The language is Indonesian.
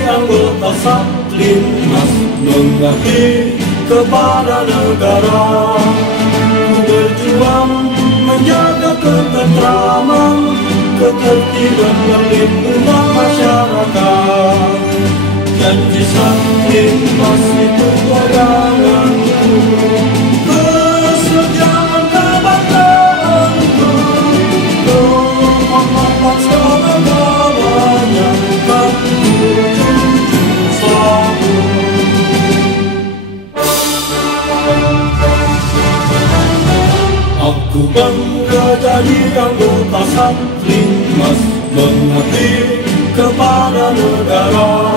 anggota Satlinmas, mengabdi kepada negara. Ku berjuang menjaga ketentraman, ketertiban perlindungan masyarakat. Janji Satlinmas itu peganganku, kesetiaan kebanggaanku, kehormatan segala-galanya kan ku junjung selalu. Aku bangga jadi anggota Satlinmas, mengabdi kepada negara.